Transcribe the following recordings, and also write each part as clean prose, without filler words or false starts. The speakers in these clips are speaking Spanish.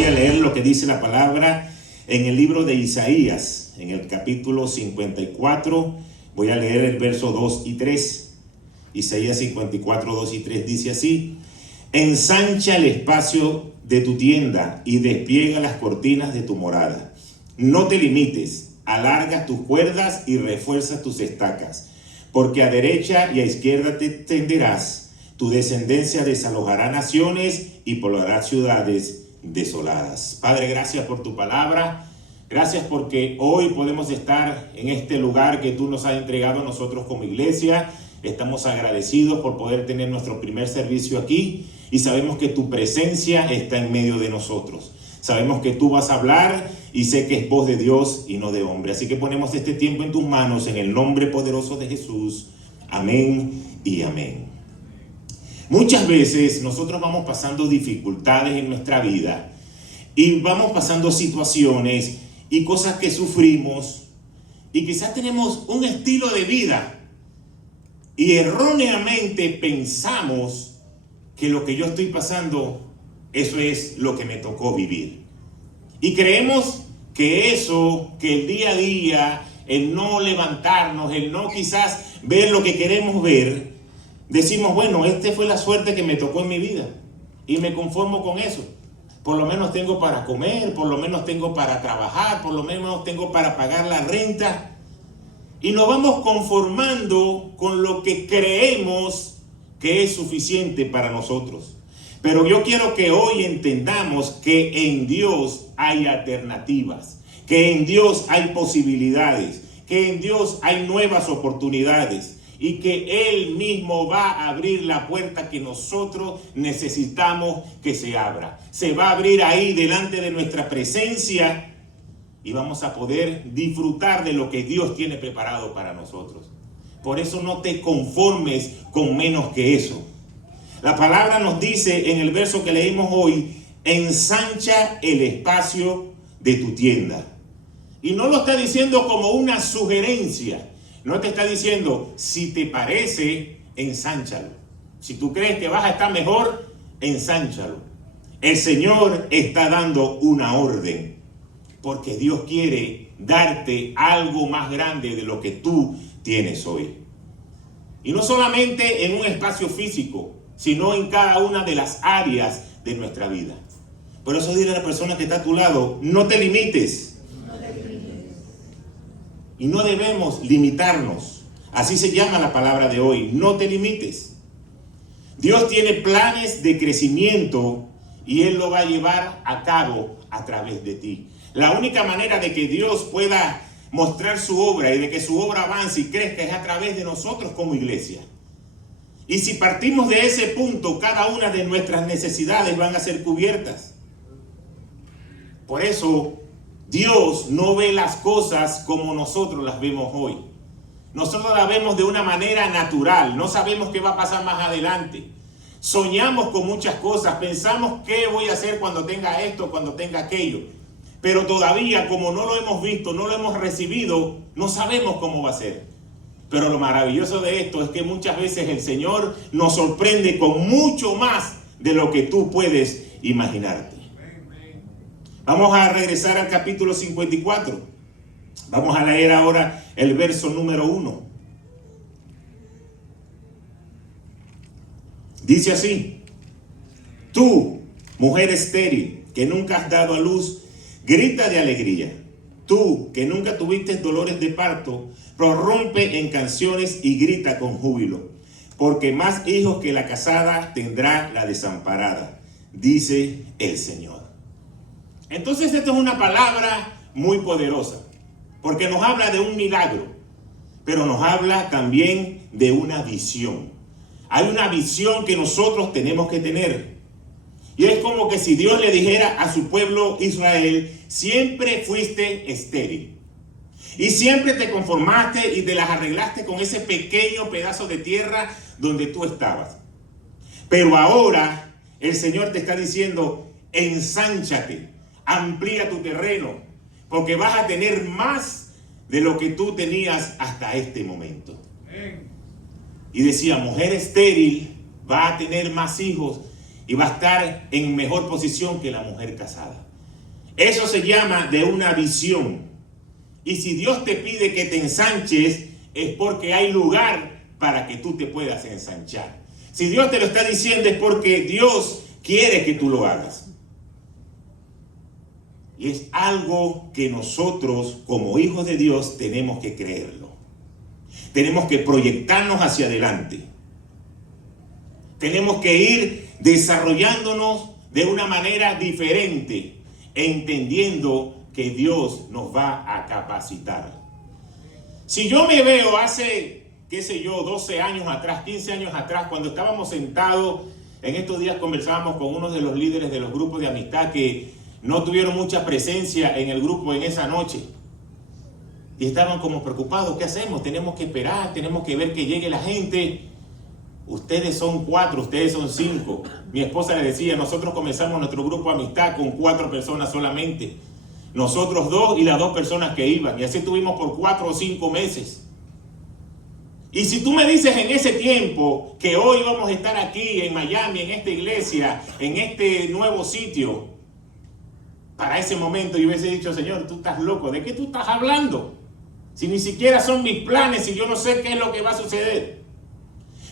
voy a leer lo que dice la palabra en el libro de Isaías, en el capítulo 54. Voy a leer el verso 2 y 3. Isaías 54, 2 y 3 dice así: ensancha el espacio de tu tienda y despliega las cortinas de tu morada. No te limites, alarga tus cuerdas y refuerza tus estacas, porque a derecha y a izquierda te tenderás. Tu descendencia desalojará naciones y poblará ciudades desoladas. Padre, gracias por tu palabra. Gracias porque hoy podemos estar en este lugar que tú nos has entregado a nosotros como iglesia. Estamos agradecidos por poder tener nuestro primer servicio aquí y sabemos que tu presencia está en medio de nosotros. Sabemos que tú vas a hablar y sé que es voz de Dios y no de hombre. Así que ponemos este tiempo en tus manos en el nombre poderoso de Jesús. Amén y amén. Muchas veces nosotros vamos pasando dificultades en nuestra vida y vamos pasando situaciones y cosas que sufrimos y quizás tenemos un estilo de vida y erróneamente pensamos que lo que yo estoy pasando, eso es lo que me tocó vivir. Y creemos que eso, que el día a día, el no levantarnos, el no quizás ver lo que queremos ver, decimos, bueno, esta fue la suerte que me tocó en mi vida y me conformo con eso. Por lo menos tengo para comer, por lo menos tengo para trabajar, por lo menos tengo para pagar la renta. Y nos vamos conformando con lo que creemos que es suficiente para nosotros. Pero yo quiero que hoy entendamos que en Dios hay alternativas, que en Dios hay posibilidades, que en Dios hay nuevas oportunidades y que Él mismo va a abrir la puerta que nosotros necesitamos que se abra. Se va a abrir ahí delante de nuestra presencia y vamos a poder disfrutar de lo que Dios tiene preparado para nosotros. Por eso no te conformes con menos que eso. La palabra nos dice en el verso que leímos hoy: ensancha el espacio de tu tienda. Y no lo está diciendo como una sugerencia. No te está diciendo, si te parece, ensánchalo. Si tú crees que vas a estar mejor, ensánchalo. El Señor está dando una orden, porque Dios quiere darte algo más grande de lo que tú tienes hoy. Y no solamente en un espacio físico, sino en cada una de las áreas de nuestra vida. Por eso dile a la persona que está a tu lado, no te limites. Y no debemos limitarnos. Así se llama la palabra de hoy. No te limites. Dios tiene planes de crecimiento y Él lo va a llevar a cabo a través de ti. La única manera de que Dios pueda mostrar su obra y de que su obra avance y crezca es a través de nosotros como iglesia. Y si partimos de ese punto, cada una de nuestras necesidades van a ser cubiertas. Por eso Dios no ve las cosas como nosotros las vemos hoy. Nosotros las vemos de una manera natural. No sabemos qué va a pasar más adelante. Soñamos con muchas cosas. Pensamos qué voy a hacer cuando tenga esto, cuando tenga aquello. Pero todavía, como no lo hemos visto, no lo hemos recibido, no sabemos cómo va a ser. Pero lo maravilloso de esto es que muchas veces el Señor nos sorprende con mucho más de lo que tú puedes imaginarte. Vamos a regresar al capítulo 54. Vamos a leer ahora el verso número 1. Dice así: tú, mujer estéril, que nunca has dado a luz, grita de alegría. Tú, que nunca tuviste dolores de parto, prorrumpe en canciones y grita con júbilo, porque más hijos que la casada tendrá la desamparada, dice el Señor. Entonces esta es una palabra muy poderosa, porque nos habla de un milagro, pero nos habla también de una visión. Hay una visión que nosotros tenemos que tener. Y es como que si Dios le dijera a su pueblo Israel: siempre fuiste estéril. Y siempre te conformaste y te las arreglaste con ese pequeño pedazo de tierra donde tú estabas. Pero ahora el Señor te está diciendo: ensánchate. Amplía tu terreno, porque vas a tener más de lo que tú tenías hasta este momento. Y decía, mujer estéril va a tener más hijos y va a estar en mejor posición que la mujer casada. Eso se llama de una visión. Y si Dios te pide que te ensanches, es porque hay lugar para que tú te puedas ensanchar. Si Dios te lo está diciendo, es porque Dios quiere que tú lo hagas. Y es algo que nosotros, como hijos de Dios, tenemos que creerlo. Tenemos que proyectarnos hacia adelante. Tenemos que ir desarrollándonos de una manera diferente, entendiendo que Dios nos va a capacitar. Si yo me veo hace, 12 años atrás, 15 años atrás, cuando estábamos sentados, en estos días conversábamos con uno de los líderes de los grupos de amistad que no tuvieron mucha presencia en el grupo en esa noche. Y estaban como preocupados, ¿qué hacemos? Tenemos que esperar, tenemos que ver que llegue la gente. Ustedes son 4, ustedes son 5. Mi esposa le decía, nosotros comenzamos nuestro grupo de amistad con 4 personas solamente. Nosotros 2 y las 2 personas que iban. Y así estuvimos por 4 o 5 meses. Y si tú me dices en ese tiempo que hoy vamos a estar aquí en Miami, en esta iglesia, en este nuevo sitio, para ese momento yo hubiese dicho, Señor, tú estás loco, ¿de qué tú estás hablando? Si ni siquiera son mis planes y yo no sé qué es lo que va a suceder.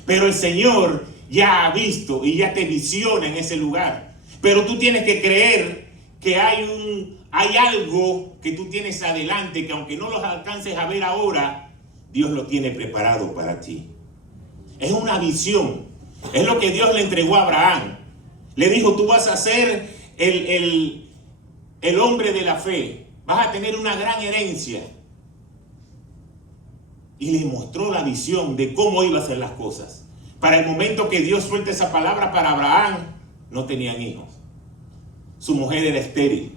Pero el Señor ya ha visto y ya te visiona en ese lugar. Pero tú tienes que creer que hay algo que tú tienes adelante, que aunque no los alcances a ver ahora, Dios lo tiene preparado para ti. Es una visión. Es lo que Dios le entregó a Abraham. Le dijo, tú vas a ser el hombre de la fe. Vas a tener una gran herencia. Y le mostró la visión de cómo iba a hacer las cosas. Para el momento que Dios suelta esa palabra para Abraham, no tenían hijos. Su mujer era estéril.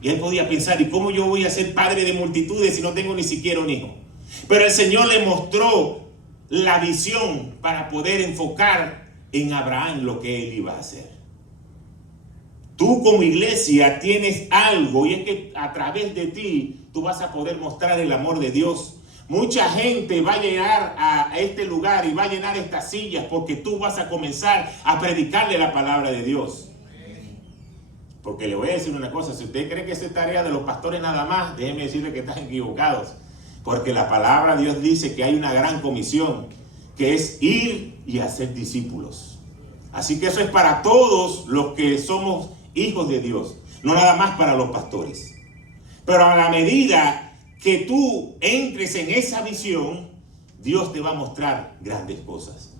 Y él podía pensar, ¿y cómo yo voy a ser padre de multitudes si no tengo ni siquiera un hijo? Pero el Señor le mostró la visión para poder enfocar en Abraham lo que él iba a hacer. Tú como iglesia tienes algo, y es que a través de ti tú vas a poder mostrar el amor de Dios. Mucha gente va a llegar a este lugar y va a llenar estas sillas porque tú vas a comenzar a predicarle la palabra de Dios. Porque le voy a decir una cosa, si usted cree que esa es tarea de los pastores nada más, déjenme decirle que están equivocados. Porque la palabra de Dios dice que hay una gran comisión, que es ir y hacer discípulos. Así que eso es para todos los que somos hijos de Dios, no nada más para los pastores. Pero a la medida que tú entres en esa visión, Dios te va a mostrar grandes cosas.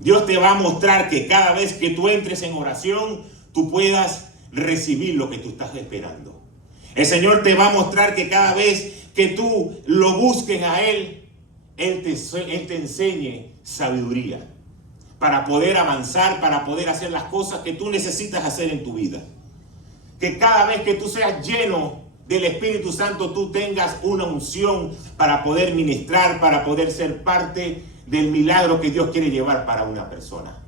Dios te va a mostrar que cada vez que tú entres en oración, tú puedas recibir lo que tú estás esperando. El Señor te va a mostrar que cada vez que tú lo busques a Él te enseñe sabiduría para poder avanzar, para poder hacer las cosas que tú necesitas hacer en tu vida. Que cada vez que tú seas lleno del Espíritu Santo, tú tengas una unción para poder ministrar, para poder ser parte del milagro que Dios quiere llevar para una persona.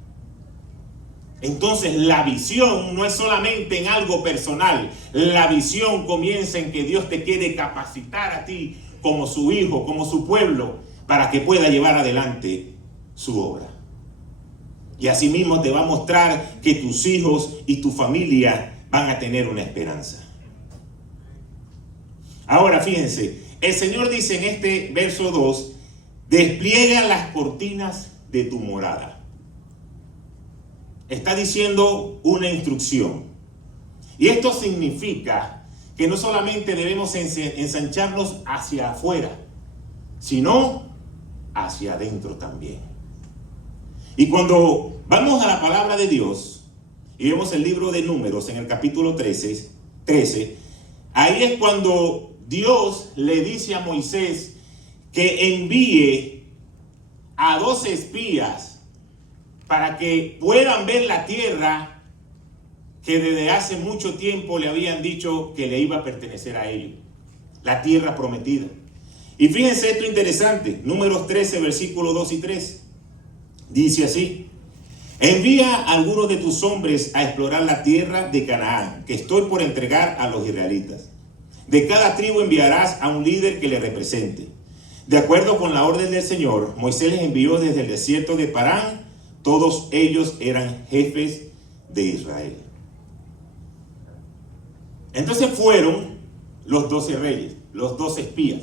Entonces la visión no es solamente en algo personal. La visión comienza en que Dios te quiere capacitar a ti como su hijo, como su pueblo, para que pueda llevar adelante su obra. Y asimismo te va a mostrar que tus hijos y tu familia van a tener una esperanza. Ahora fíjense, el Señor dice en este verso 2, despliega las cortinas de tu morada. Está diciendo una instrucción. Y esto significa que no solamente debemos ensancharnos hacia afuera, sino hacia adentro también. Y cuando vamos a la palabra de Dios y vemos el libro de Números en el capítulo 13, ahí es cuando Dios le dice a Moisés que envíe a 2 espías para que puedan ver la tierra que desde hace mucho tiempo le habían dicho que le iba a pertenecer a ellos, la tierra prometida. Y fíjense esto interesante, Números 13, versículos 2 y 3, dice así: envía a algunos de tus hombres a explorar la tierra de Canaán, que estoy por entregar a los israelitas. De cada tribu enviarás a un líder que le represente. De acuerdo con la orden del Señor, Moisés les envió desde el desierto de Parán. Todos ellos eran jefes de Israel. Entonces fueron los 12 reyes, los 12 espías.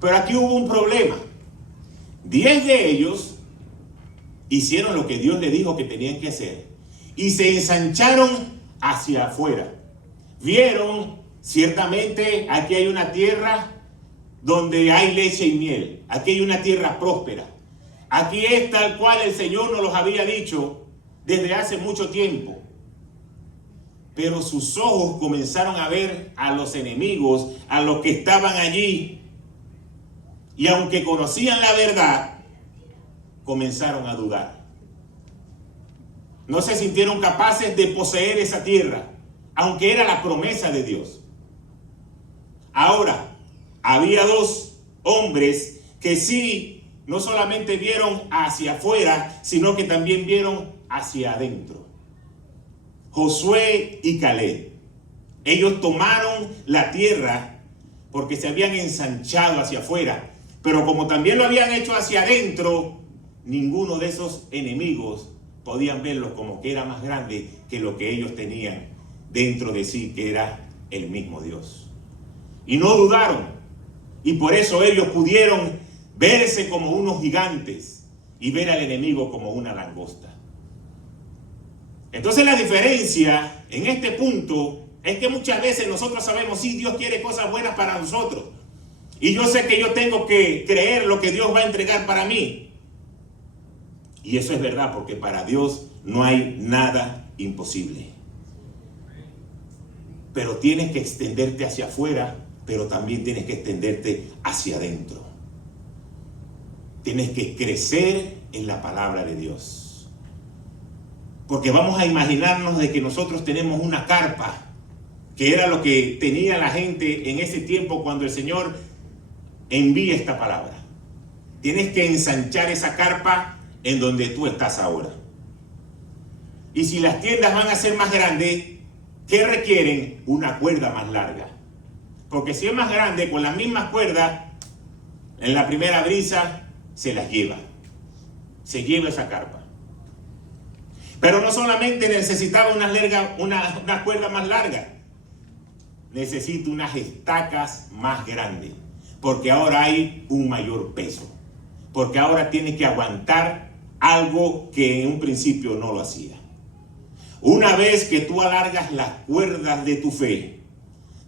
Pero aquí hubo un problema. 10 de ellos hicieron lo que Dios les dijo que tenían que hacer y se ensancharon hacia afuera. Vieron, ciertamente, aquí hay una tierra donde hay leche y miel. Aquí hay una tierra próspera. Aquí es tal cual el Señor nos los había dicho desde hace mucho tiempo. Pero sus ojos comenzaron a ver a los enemigos, a los que estaban allí. Y aunque conocían la verdad, comenzaron a dudar. No se sintieron capaces de poseer esa tierra, aunque era la promesa de Dios. Ahora, había dos hombres que sí, no solamente vieron hacia afuera, sino que también vieron hacia adentro. Josué y Caleb. Ellos tomaron la tierra porque se habían ensanchado hacia afuera. Pero como también lo habían hecho hacia adentro, ninguno de esos enemigos podían verlos como que era más grande que lo que ellos tenían dentro de sí, que era el mismo Dios. Y no dudaron. Y por eso ellos pudieron verse como unos gigantes y ver al enemigo como una langosta. Entonces la diferencia en este punto es que muchas veces nosotros sabemos, sí, Dios quiere cosas buenas para nosotros. Y yo sé que yo tengo que creer lo que Dios va a entregar para mí. Y eso es verdad, porque para Dios no hay nada imposible. Pero tienes que extenderte hacia afuera, pero también tienes que extenderte hacia adentro. Tienes que crecer en la palabra de Dios. Porque vamos a imaginarnos de que nosotros tenemos una carpa, que era lo que tenía la gente en ese tiempo cuando el Señor envía esta palabra. Tienes que ensanchar esa carpa en donde tú estás ahora. Y si las tiendas van a ser más grandes, ¿qué requieren? Una cuerda más larga. Porque si es más grande, con las mismas cuerdas, en la primera brisa se las lleva. Se lleva esa carpa. Pero no solamente necesitaba una cuerda más larga. Necesito unas estacas más grandes. Porque ahora hay un mayor peso. Porque ahora tiene que aguantar algo que en un principio no lo hacía. Una vez que tú alargas las cuerdas de tu fe,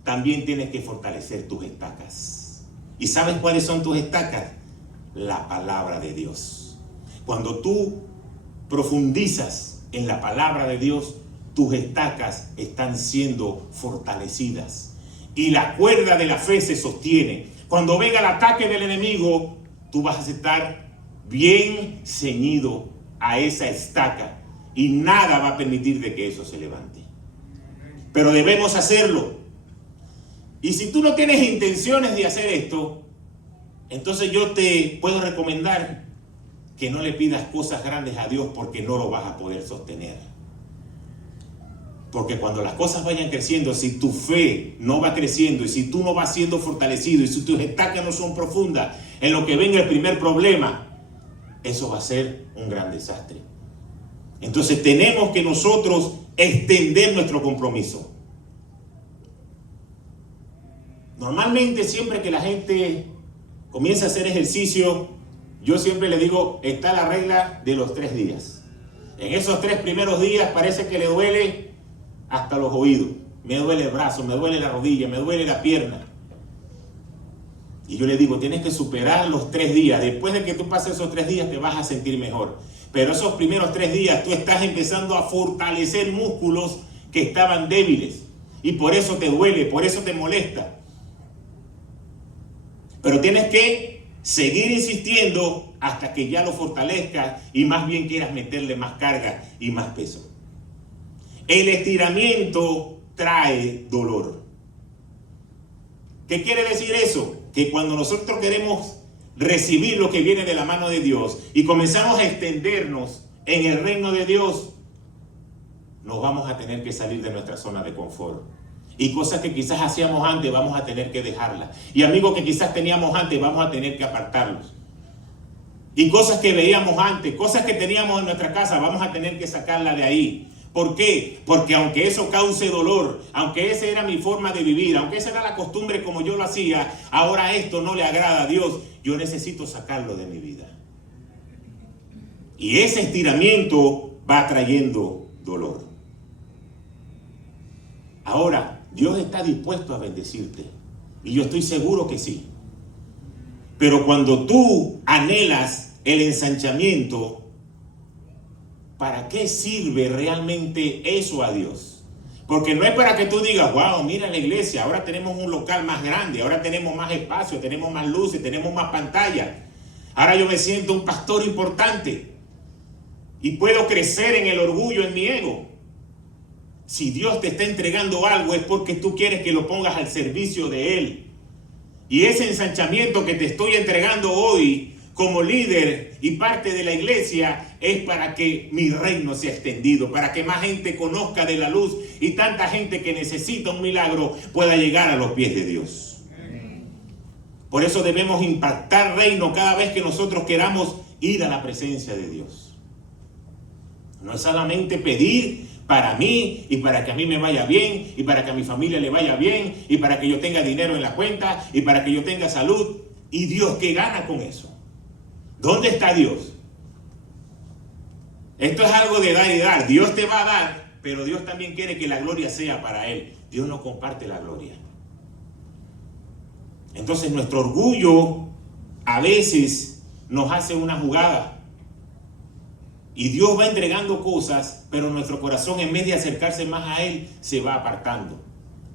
también tienes que fortalecer tus estacas. ¿Y sabes cuáles son tus estacas? La palabra de Dios. Cuando tú profundizas en la palabra de Dios, tus estacas están siendo fortalecidas. Y la cuerda de la fe se sostiene. Cuando venga el ataque del enemigo, tú vas a estar bien ceñido a esa estaca y nada va a permitir de que eso se levante. Pero debemos hacerlo. Y si tú no tienes intenciones de hacer esto, entonces yo te puedo recomendar que no le pidas cosas grandes a Dios, porque no lo vas a poder sostener. Porque cuando las cosas vayan creciendo, si tu fe no va creciendo y si tú no vas siendo fortalecido y si tus estacas no son profundas, en lo que venga el primer problema, eso va a ser un gran desastre. Entonces tenemos que nosotros extender nuestro compromiso. Normalmente siempre que la gente comienza a hacer ejercicio, yo siempre le digo, está la regla de los 3 días. En esos 3 primeros días parece que le duele hasta los oídos. Me duele el brazo, me duele la rodilla, me duele la pierna. Y yo le digo, tienes que superar los 3 días. Después de que tú pases esos 3 días te vas a sentir mejor. Pero esos primeros 3 días tú estás empezando a fortalecer músculos que estaban débiles. Y por eso te duele, por eso te molesta. Pero tienes que seguir insistiendo hasta que ya lo fortalezcas y más bien quieras meterle más carga y más peso. El estiramiento trae dolor. ¿Qué quiere decir eso? Que cuando nosotros queremos recibir lo que viene de la mano de Dios y comenzamos a extendernos en el reino de Dios, nos vamos a tener que salir de nuestra zona de confort. Y cosas que quizás hacíamos antes vamos a tener que dejarlas. Y amigos que quizás teníamos antes vamos a tener que apartarlos. Y cosas que veíamos antes, cosas que teníamos en nuestra casa, vamos a tener que sacarlas de ahí. ¿Por qué? Porque aunque eso cause dolor, aunque esa era mi forma de vivir, aunque esa era la costumbre como yo lo hacía, ahora esto no le agrada a Dios. Yo necesito sacarlo de mi vida. Y ese estiramiento va trayendo dolor. Ahora, Dios está dispuesto a bendecirte. Y yo estoy seguro que sí. Pero cuando tú anhelas el ensanchamiento, ¿para qué sirve realmente eso a Dios? Porque no es para que tú digas, wow, mira la iglesia, ahora tenemos un local más grande, ahora tenemos más espacio, tenemos más luces, tenemos más pantalla. Ahora yo me siento un pastor importante y puedo crecer en el orgullo, en mi ego. Si Dios te está entregando algo es porque tú quieres que lo pongas al servicio de Él. Y ese ensanchamiento que te estoy entregando hoy como líder y parte de la iglesia es para que mi reino sea extendido, para que más gente conozca de la luz y tanta gente que necesita un milagro pueda llegar a los pies de Dios. Por eso debemos impactar reino cada vez que nosotros queramos ir a la presencia de Dios. No es solamente pedir para mí y para que a mí me vaya bien y para que a mi familia le vaya bien y para que yo tenga dinero en la cuenta y para que yo tenga salud. ¿Y Dios qué gana con eso? ¿Dónde está Dios? Esto es algo de dar y dar. Dios te va a dar, pero Dios también quiere que la gloria sea para Él. Dios no comparte la gloria. Entonces nuestro orgullo a veces nos hace una jugada. Y Dios va entregando cosas, pero nuestro corazón, en vez de acercarse más a Él, se va apartando.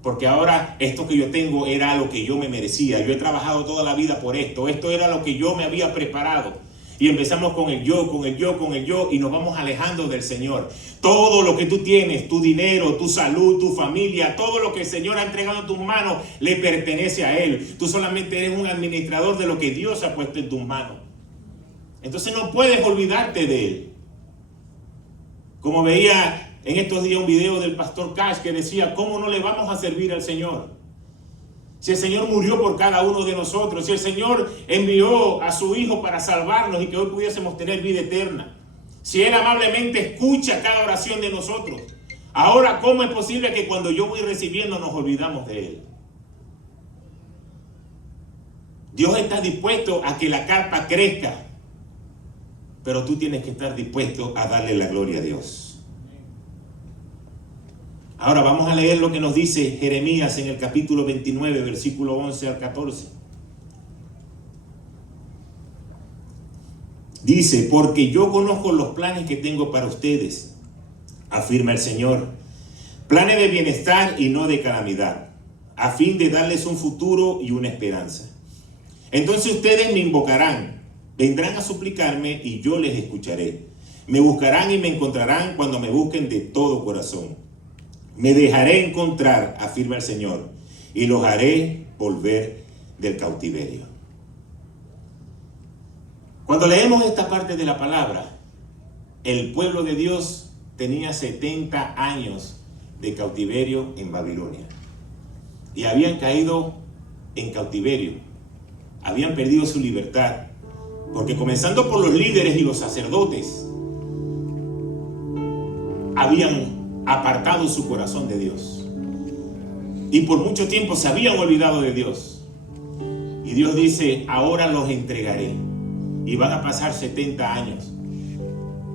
Porque ahora esto que yo tengo era lo que yo me merecía. Yo he trabajado toda la vida por esto. Esto era lo que yo me había preparado. Y empezamos con el yo, con el yo, con el yo, y nos vamos alejando del Señor. Todo lo que tú tienes, tu dinero, tu salud, tu familia, todo lo que el Señor ha entregado en tus manos, le pertenece a Él. Tú solamente eres un administrador de lo que Dios ha puesto en tus manos. Entonces no puedes olvidarte de Él. Como veía en estos días un video del pastor Cash que decía, ¿cómo no le vamos a servir al Señor? Si el Señor murió por cada uno de nosotros, si el Señor envió a su Hijo para salvarnos y que hoy pudiésemos tener vida eterna, si Él amablemente escucha cada oración de nosotros, ahora ¿cómo es posible que cuando yo voy recibiendo nos olvidamos de Él? Dios está dispuesto a que la carpa crezca, pero tú tienes que estar dispuesto a darle la gloria a Dios. Ahora vamos a leer lo que nos dice Jeremías en el capítulo 29, versículo 11 al 14. Dice, porque yo conozco los planes que tengo para ustedes, afirma el Señor, planes de bienestar y no de calamidad, a fin de darles un futuro y una esperanza. Entonces ustedes me invocarán, vendrán a suplicarme y yo les escucharé. Me buscarán y me encontrarán cuando me busquen de todo corazón. Me dejaré encontrar, afirma el Señor, y los haré volver del cautiverio. Cuando leemos esta parte de la palabra, el pueblo de Dios tenía 70 años de cautiverio en Babilonia. Y habían caído en cautiverio. Habían perdido su libertad. Porque comenzando por los líderes y los sacerdotes, habían apartado su corazón de Dios. Y por mucho tiempo se habían olvidado de Dios. Y Dios dice, ahora los entregaré. Y van a pasar 70 años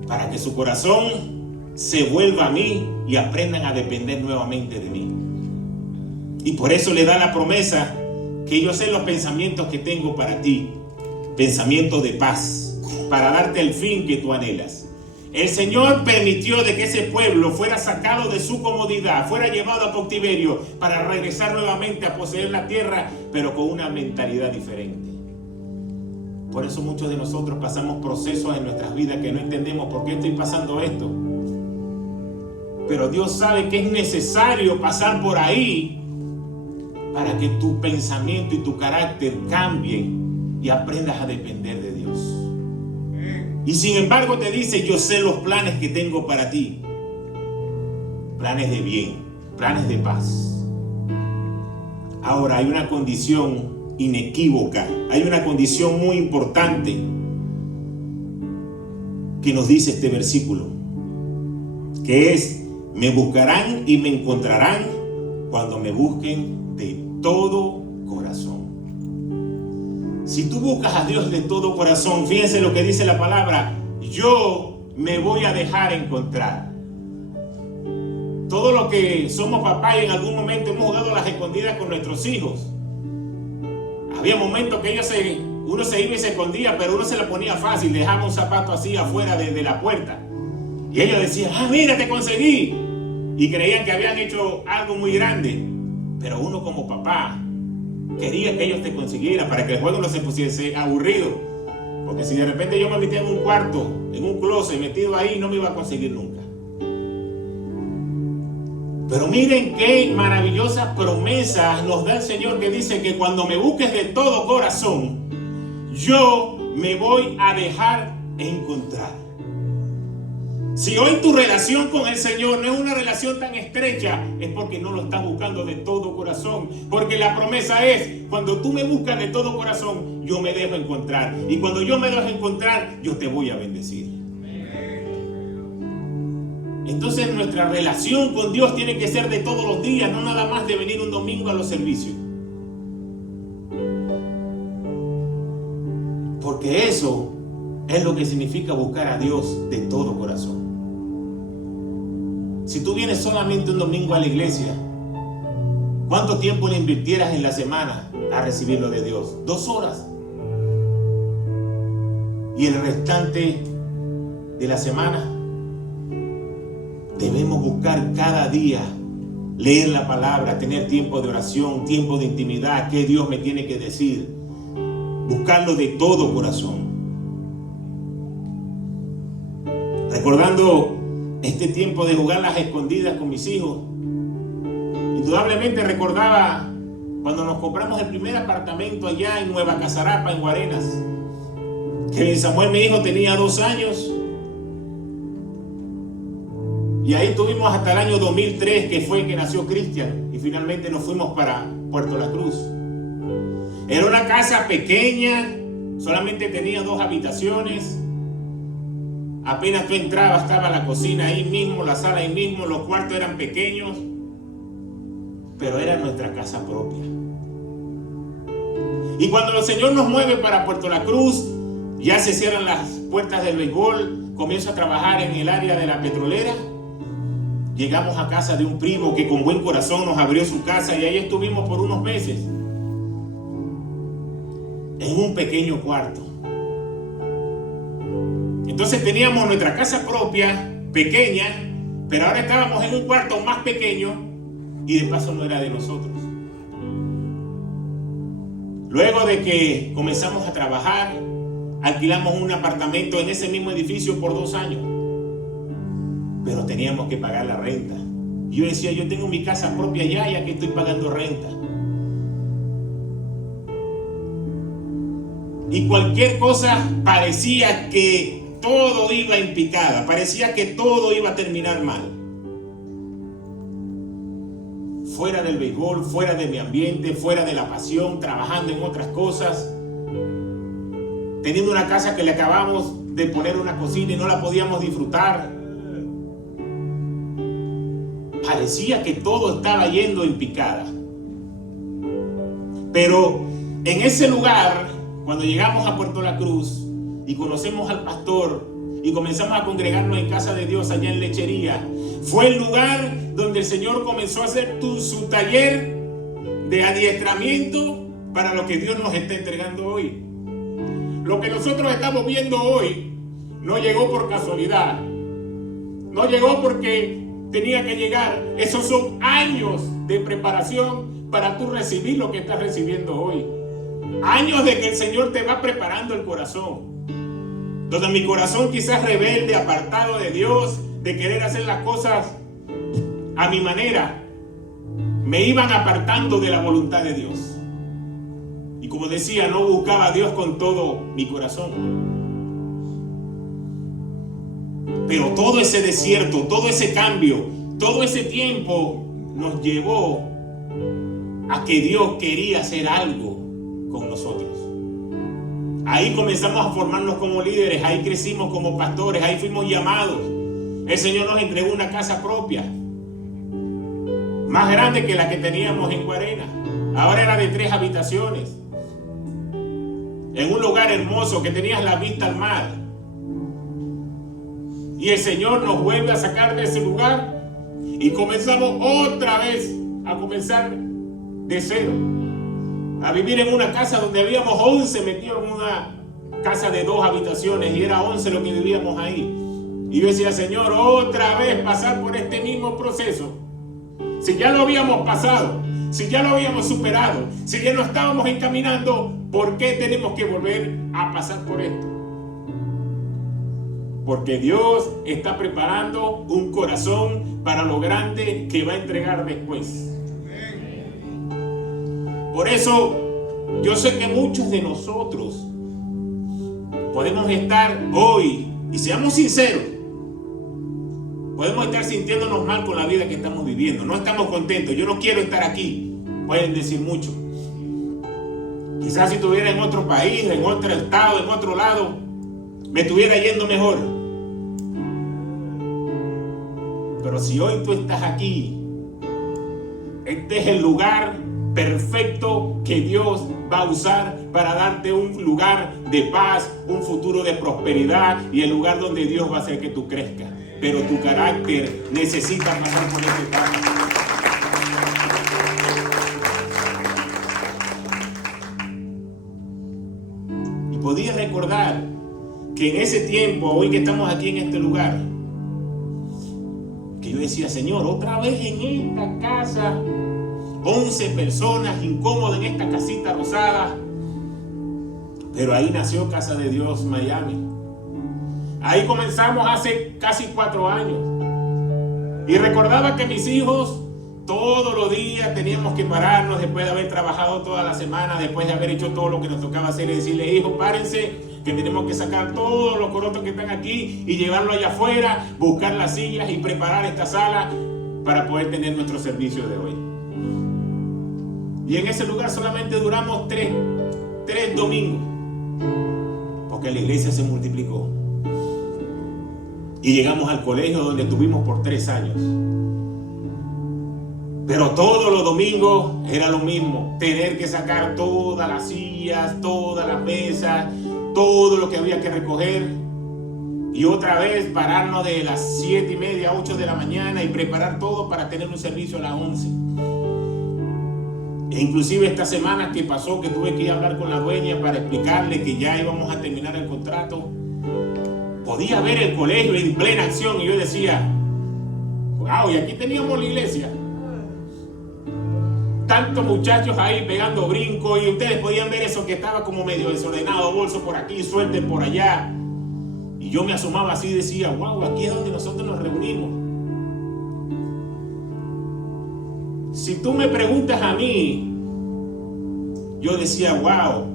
para que su corazón se vuelva a mí y aprendan a depender nuevamente de mí. Y por eso le da la promesa que yo sé los pensamientos que tengo para ti. Pensamientos de paz, para darte el fin que tú anhelas. El Señor permitió de que ese pueblo fuera sacado de su comodidad, fuera llevado a cautiverio para regresar nuevamente a poseer la tierra, pero con una mentalidad diferente. Por eso muchos de nosotros pasamos procesos en nuestras vidas que no entendemos por qué estoy pasando esto. Pero Dios sabe que es necesario pasar por ahí para que tu pensamiento y tu carácter cambien y aprendas a depender de Dios. Y sin embargo te dice, yo sé los planes que tengo para ti. Planes de bien, planes de paz. Ahora hay una condición inequívoca, hay una condición muy importante que nos dice este versículo, que es Me buscarán y me encontrarán cuando me busquen de todo corazón. Si tú buscas a Dios de todo corazón, fíjense lo que dice la palabra: yo me voy a dejar encontrar. Todo lo que somos papás y en algún momento hemos jugado a las escondidas con nuestros hijos. Había momentos que uno se iba y se escondía, pero uno se la ponía fácil, dejaba un zapato así afuera de la puerta. Y ellos decían: ah, mira, te conseguí. Y creían que habían hecho algo muy grande. Pero uno como papá quería que ellos te consiguieran para que el juego no se pusiese aburrido. Porque si de repente yo me metía en un cuarto, en un closet, metido ahí, no me iba a conseguir nunca. Pero miren qué maravillosas promesas nos da el Señor, que dice que cuando me busques de todo corazón, yo me voy a dejar encontrar. Si hoy tu relación con el Señor no es una relación tan estrecha, es porque no lo estás buscando de todo corazón. Porque la promesa es: cuando tú me buscas de todo corazón, yo me dejo encontrar. Y cuando yo me dejo encontrar, yo te voy a bendecir. Entonces nuestra relación con Dios tiene que ser de todos los días, no nada más de venir un domingo a los servicios. Porque eso es lo que significa buscar a Dios de todo corazón. Si tú vienes solamente un domingo a la iglesia, ¿cuánto tiempo le invirtieras en la semana a recibir lo de Dios? 2 horas. Y el restante de la semana debemos buscar cada día leer la palabra, tener tiempo de oración, tiempo de intimidad, qué Dios me tiene que decir. Buscarlo de todo corazón. Recordando este tiempo de jugar las escondidas con mis hijos, indudablemente recordaba cuando nos compramos el primer apartamento allá en Nueva Casarapa, en Guarenas, que Samuel, mi hijo, tenía 2 años. Y ahí estuvimos hasta el año 2003, que fue que nació Cristian, y finalmente nos fuimos para Puerto La Cruz. Era una casa pequeña, solamente tenía 2 habitaciones. Apenas tú entrabas, estaba la cocina ahí mismo, la sala ahí mismo, los cuartos eran pequeños, pero era nuestra casa propia. Y cuando el Señor nos mueve para Puerto La Cruz, ya se cierran las puertas del béisbol, comienzo a trabajar en el área de la petrolera. Llegamos a casa de un primo que con buen corazón nos abrió su casa, y ahí estuvimos por unos meses, en un pequeño cuarto. Entonces teníamos nuestra casa propia, pequeña, pero ahora estábamos en un cuarto más pequeño, y de paso no era de nosotros. Luego de que comenzamos a trabajar, alquilamos un apartamento en ese mismo edificio por 2 años. Pero teníamos que pagar la renta. Y yo decía: yo tengo mi casa propia ya que estoy pagando renta. Y cualquier cosa parecía que todo iba en picada, parecía que todo iba a terminar mal. Fuera del béisbol, fuera de mi ambiente, fuera de la pasión, trabajando en otras cosas, teniendo una casa que le acabamos de poner una cocina y no la podíamos disfrutar. Parecía que todo estaba yendo en picada. Pero en ese lugar, cuando llegamos a Puerto La Cruz y conocemos al pastor y comenzamos a congregarnos en casa de Dios allá en Lechería, fue el lugar donde el Señor comenzó a hacer su taller de adiestramiento para lo que Dios nos está entregando hoy. Lo que nosotros estamos viendo hoy no llegó por casualidad, no llegó porque tenía que llegar. Esos son años de preparación para tú recibir lo que estás recibiendo hoy. Años de que el Señor te va preparando el corazón. Donde mi corazón, quizás rebelde, apartado de Dios, de querer hacer las cosas a mi manera, me iban apartando de la voluntad de Dios. Y como decía, no buscaba a Dios con todo mi corazón. Pero todo ese desierto, todo ese cambio, todo ese tiempo nos llevó a que Dios quería hacer algo con nosotros. Ahí comenzamos a formarnos como líderes, ahí crecimos como pastores, ahí fuimos llamados. El Señor nos entregó una casa propia. más grande que la que teníamos en Guarena. Ahora era de 3 habitaciones, en un lugar hermoso que tenías la vista al mar. Y el Señor nos vuelve a sacar de ese lugar y comenzamos otra vez a comenzar de cero, a vivir en una casa donde habíamos 11 metidos en una casa de 2 habitaciones y era 11 lo que vivíamos ahí. Y yo decía, Señor, otra vez pasar por este mismo proceso. Si ya lo habíamos pasado, si ya lo habíamos superado, si ya no estábamos encaminando, ¿por qué tenemos que volver a pasar por esto? Porque Dios está preparando un corazón para lo grande que va a entregar después. Por eso, yo sé que muchos de nosotros podemos estar hoy, y seamos sinceros, podemos estar sintiéndonos mal con la vida que estamos viviendo. No estamos contentos. Yo no quiero estar aquí. Pueden decir mucho. Quizás si estuviera en otro país, en otro estado, en otro lado, me estuviera yendo mejor. Pero si hoy tú estás aquí, este es el lugar perfecto que Dios va a usar para darte un lugar de paz, un futuro de prosperidad y el lugar donde Dios va a hacer que tú crezcas. Pero tu carácter necesita pasar por esta etapa. Y podía recordar que en ese tiempo, hoy que estamos aquí en este lugar, que yo decía, Señor, otra vez en esta casa, 11 personas incómodas en esta casita rosada. Pero ahí nació Casa de Dios Miami. Ahí comenzamos hace casi 4 años. Y recordaba que mis hijos todos los días teníamos que pararnos después de haber trabajado toda la semana, después de haber hecho todo lo que nos tocaba hacer y decirle, hijos, párense, que tenemos que sacar todos los corotos que están aquí y llevarlo allá afuera, buscar las sillas y preparar esta sala para poder tener nuestro servicio de hoy. Y en ese lugar solamente duramos 3 domingos, porque la iglesia se multiplicó. Y llegamos al colegio donde estuvimos por 3 años. Pero todos los domingos era lo mismo, tener que sacar todas las sillas, todas las mesas, todo lo que había que recoger. Y otra vez pararnos de las 7:30 a 8 de la mañana y preparar todo para tener un servicio a las 11. E inclusive esta semana que pasó, que tuve que ir a hablar con la dueña para explicarle que ya íbamos a terminar el contrato, podía ver el colegio en plena acción y yo decía, wow, y aquí teníamos la iglesia. Tantos muchachos ahí pegando brincos y ustedes podían ver eso que estaba como medio desordenado, bolso por aquí, suerte por allá. Y yo me asomaba así y decía, wow, aquí es donde nosotros nos reunimos. Si tú me preguntas a mí, yo decía, wow,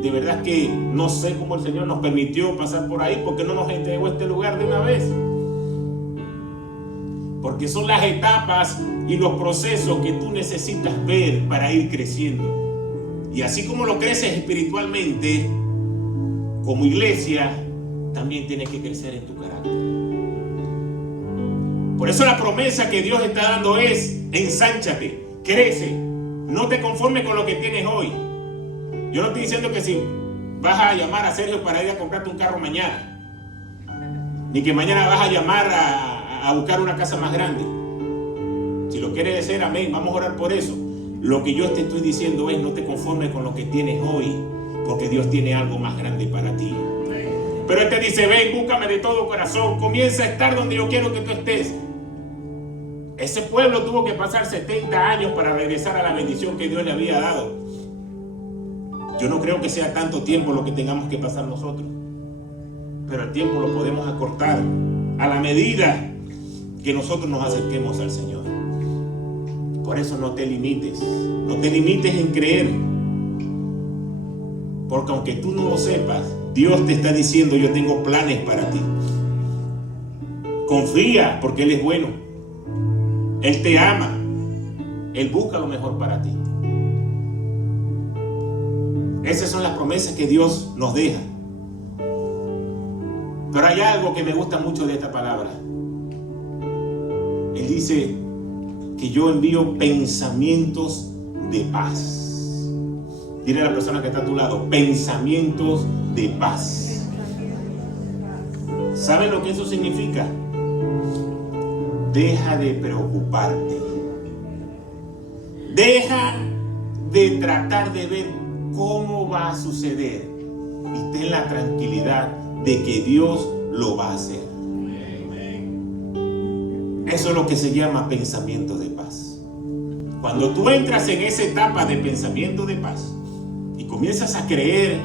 de verdad que no sé cómo el Señor nos permitió pasar por ahí, porque no nos entregó este lugar de una vez. Porque son las etapas y los procesos que tú necesitas ver para ir creciendo. Y así como lo creces espiritualmente, como iglesia, también tienes que crecer en tu carácter. Por eso la promesa que Dios está dando es, ensánchate, crece, no te conformes con lo que tienes hoy. Yo no estoy diciendo que si vas a llamar a Sergio para ir a comprarte un carro mañana, ni que mañana vas a llamar a buscar una casa más grande. Si lo quieres hacer, amén, vamos a orar por eso. Lo que yo te estoy diciendo es, no te conformes con lo que tienes hoy, porque Dios tiene algo más grande para ti. Pero Él te dice, ven, búscame de todo corazón, comienza a estar donde yo quiero que tú estés. Ese pueblo tuvo que pasar 70 años para regresar a la bendición que Dios le había dado. Yo no creo que sea tanto tiempo lo que tengamos que pasar nosotros, pero el tiempo lo podemos acortar a la medida que nosotros nos acerquemos al Señor. Por eso no te limites en creer, porque aunque tú no lo sepas, Dios te está diciendo, yo tengo planes para ti. Confía, porque Él es bueno, Él te ama, Él busca lo mejor para ti. Esas son las promesas que Dios nos deja. Pero hay algo que me gusta mucho de esta palabra. Él dice que yo envío pensamientos de paz. Dile a la persona que está a tu lado, pensamientos de paz. ¿Saben lo que eso significa? Deja de preocuparte. Deja de tratar de ver cómo va a suceder y ten la tranquilidad de que Dios lo va a hacer. Eso es lo que se llama pensamiento de paz. Cuando tú entras en esa etapa de pensamiento de paz y comienzas a creer,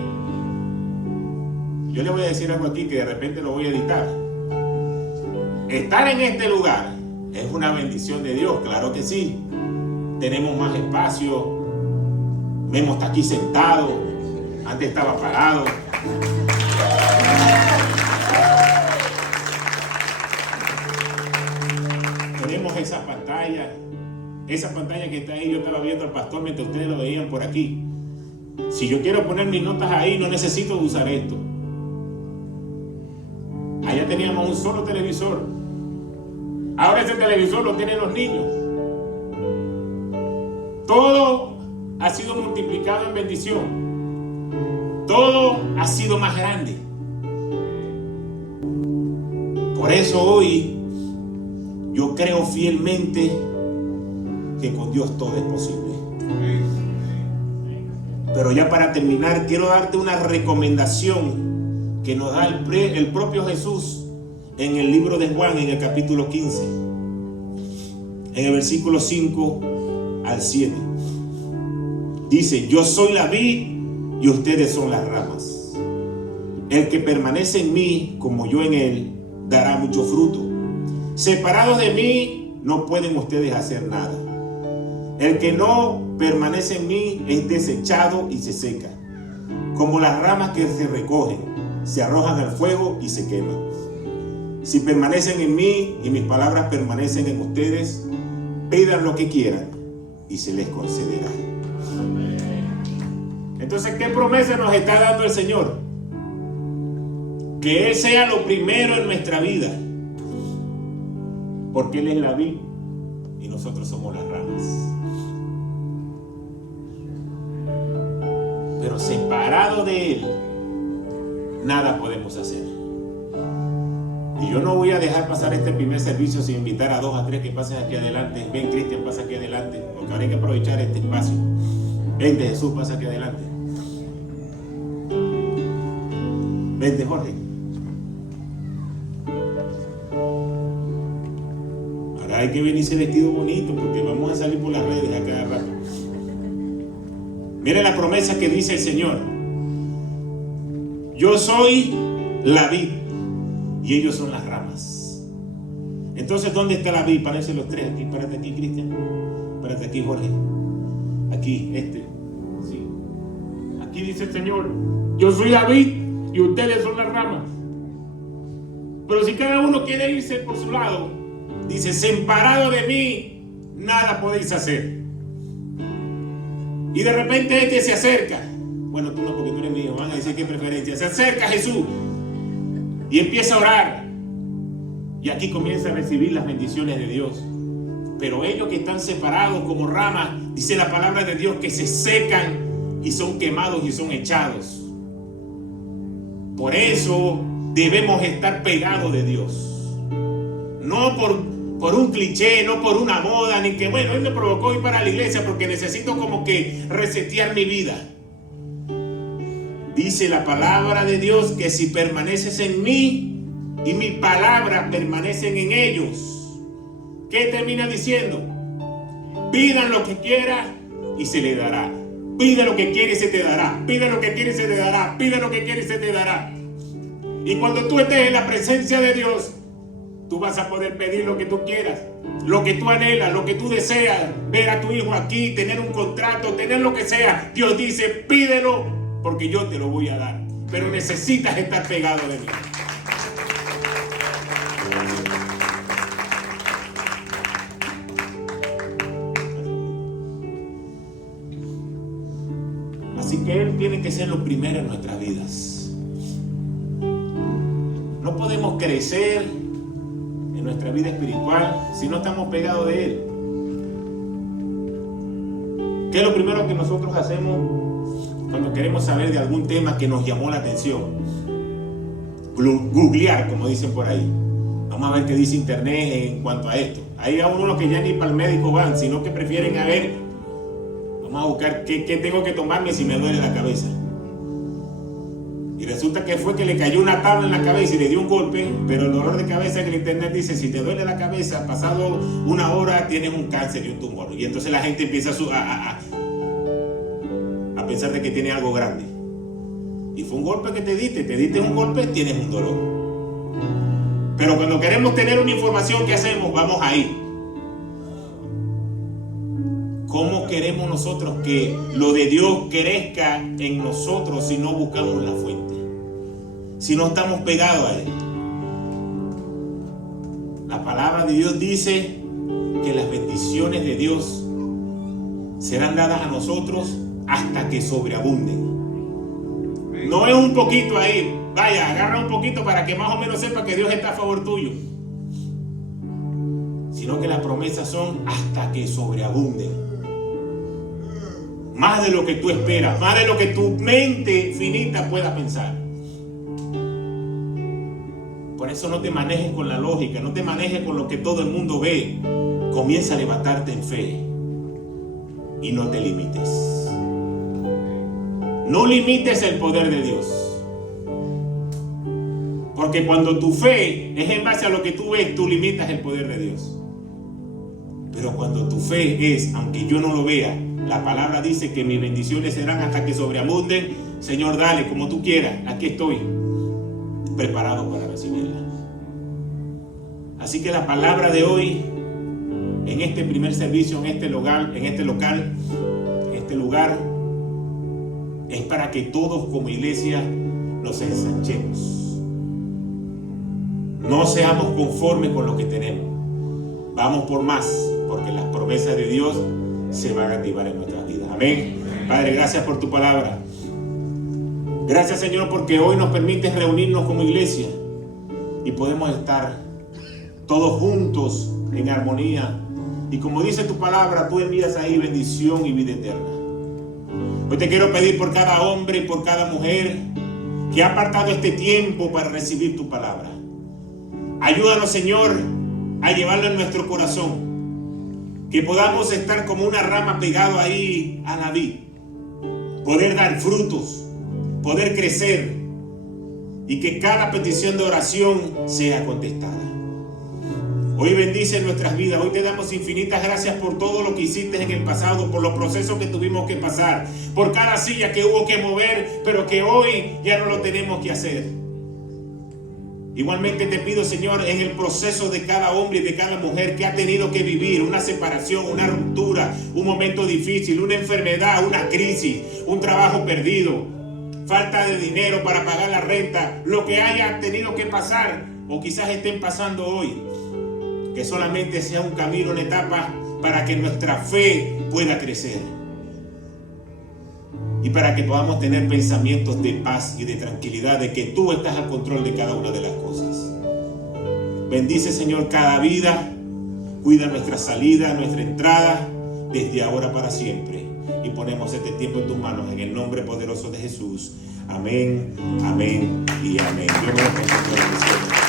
yo le voy a decir algo aquí que de repente lo voy a editar. Estar en este lugar es una bendición de Dios, claro que sí. Tenemos más espacio. Memo está aquí sentado. Antes estaba parado. Tenemos esa pantalla. Esa pantalla que está ahí, yo estaba viendo al pastor mientras ustedes lo veían por aquí. Si yo quiero poner mis notas ahí, no necesito usar esto. Allá teníamos un solo televisor. Ahora ese televisor lo tienen los niños. Todo ha sido multiplicado en bendición. Todo ha sido más grande. Por eso hoy yo creo fielmente que con Dios todo es posible. Pero ya para terminar, quiero darte una recomendación que nos da el propio Jesús en el libro de Juan, en el capítulo 15, en el versículo 5 al 7. Dice: yo soy la vid y ustedes son las ramas. El que permanece en mí, como yo en él, dará mucho fruto. Separados de mí, no pueden ustedes hacer nada. El que no permanece en mí es desechado y se seca, como las ramas que se recogen, se arrojan al fuego y se queman. Si permanecen en mí y mis palabras permanecen en ustedes, pidan lo que quieran y se les concederá. Entonces, ¿qué promesa nos está dando el Señor? Que Él sea lo primero en nuestra vida, porque Él es la vid y nosotros somos las ramas. Pero separado de Él, nada podemos hacer. Y yo no voy a dejar pasar este primer servicio sin invitar a 2 a 3 que pasen aquí adelante. Ven, Cristian, pasa aquí adelante, porque ahora hay que aprovechar este espacio. Vente, Jesús, pasa aquí adelante. Vente, Jorge. Ahora hay que venirse vestido bonito, porque vamos a salir por las redes a cada rato. Mire la promesa que dice el Señor: yo soy la vid y ellos son las ramas. Entonces, ¿dónde está la vid? Párense los tres aquí. Párate aquí, Cristian. Párate aquí, Jorge. Aquí, sí. Aquí dice el Señor: yo soy la vid y ustedes son las ramas. Pero si cada uno quiere irse por su lado, dice: separado de mí, nada podéis hacer. Y de repente este se acerca. Bueno, tú no, porque tú eres mío. Van a decir qué preferencia. Se acerca a Jesús y empieza a orar. Y aquí comienza a recibir las bendiciones de Dios. Pero ellos que están separados como ramas, dice la palabra de Dios, que se secan y son quemados y son echados. Por eso debemos estar pegados de Dios. No por un cliché, no por una moda, ni que bueno, Él me provocó ir para la iglesia porque necesito como que resetear mi vida. Dice la palabra de Dios que si permaneces en mí y mis palabras permanecen en ellos, ¿qué termina diciendo? Pidan lo que quieran y se le dará. Pide lo que quieres y se te dará. Pide lo que quieres y se te dará. Pide lo que quieres y se te dará. Y cuando tú estés en la presencia de Dios, tú vas a poder pedir lo que tú quieras, lo que tú anhelas, lo que tú deseas. Ver a tu hijo aquí, tener un contrato, tener lo que sea. Dios dice: pídelo porque yo te lo voy a dar. Pero necesitas estar pegado de mí. Así que Él tiene que ser lo primero en nuestras vidas. No podemos crecer en nuestra vida espiritual si no estamos pegados de Él. ¿Qué es lo primero que nosotros hacemos cuando queremos saber de algún tema que nos llamó la atención? Googlear, como dicen por ahí. Vamos a ver qué dice internet en cuanto a esto. Hay algunos que ya ni para el médico van, sino que prefieren a ver, vamos a buscar qué tengo que tomarme si me duele la cabeza. Y resulta que fue que le cayó una tabla en la cabeza y le dio un golpe, pero el dolor de cabeza que el internet dice, si te duele la cabeza, pasado una hora tienes un cáncer y un tumor. Y entonces la gente empieza a pensar de que tiene algo grande. Y fue un golpe que te diste un golpe, tienes un dolor. Pero cuando queremos tener una información, ¿qué hacemos? Vamos ahí. ¿Cómo queremos nosotros que lo de Dios crezca en nosotros si no buscamos la fuente? Si no estamos pegados a Él. La palabra de Dios dice que las bendiciones de Dios serán dadas a nosotros hasta que sobreabunden. No es un poquito ahí. Vaya, agarra un poquito para que más o menos sepa que Dios está a favor tuyo. Sino que las promesas son hasta que sobreabunden. Más de lo que tú esperas, más de lo que tu mente finita pueda pensar. Por eso no te manejes con la lógica, no te manejes con lo que todo el mundo ve. Comienza a levantarte en fe y no te limites. No limites el poder de Dios. Porque cuando tu fe es en base a lo que tú ves, tú limitas el poder de Dios. Pero cuando tu fe es, aunque yo no lo vea, la palabra dice que mis bendiciones serán hasta que sobreabunden. Señor, dale como tú quieras. Aquí estoy, preparado para recibirla. Así que la palabra de hoy, en este primer servicio, en este lugar, es para que todos como iglesia nos ensanchemos. No seamos conformes con lo que tenemos. Vamos por más, porque las promesas de Dios se van a activar en nuestras vidas. Amén. Padre, gracias por tu palabra. Gracias, Señor, porque hoy nos permites reunirnos como iglesia y podemos estar todos juntos en armonía. Y como dice tu palabra, tú envías ahí bendición y vida eterna. Hoy te quiero pedir por cada hombre y por cada mujer que ha apartado este tiempo para recibir tu palabra. Ayúdanos, Señor, a llevarlo en nuestro corazón. Que podamos estar como una rama pegado ahí a la vid. Poder dar frutos, poder crecer y que cada petición de oración sea contestada. Hoy bendice nuestras vidas. Hoy te damos infinitas gracias por todo lo que hiciste en el pasado, por los procesos que tuvimos que pasar, por cada silla que hubo que mover, pero que hoy ya no lo tenemos que hacer. Igualmente te pido, Señor, en el proceso de cada hombre y de cada mujer que ha tenido que vivir una separación, una ruptura, un momento difícil, una enfermedad, una crisis, un trabajo perdido, falta de dinero para pagar la renta, lo que haya tenido que pasar o quizás estén pasando hoy, que solamente sea un camino, una etapa para que nuestra fe pueda crecer y para que podamos tener pensamientos de paz y de tranquilidad, de que tú estás al control de cada una de las cosas. Bendice, Señor, cada vida, cuida nuestra salida, nuestra entrada, desde ahora para siempre. Y ponemos este tiempo en tus manos, en el nombre poderoso de Jesús. Amén, amén y amén. Dios bendiga.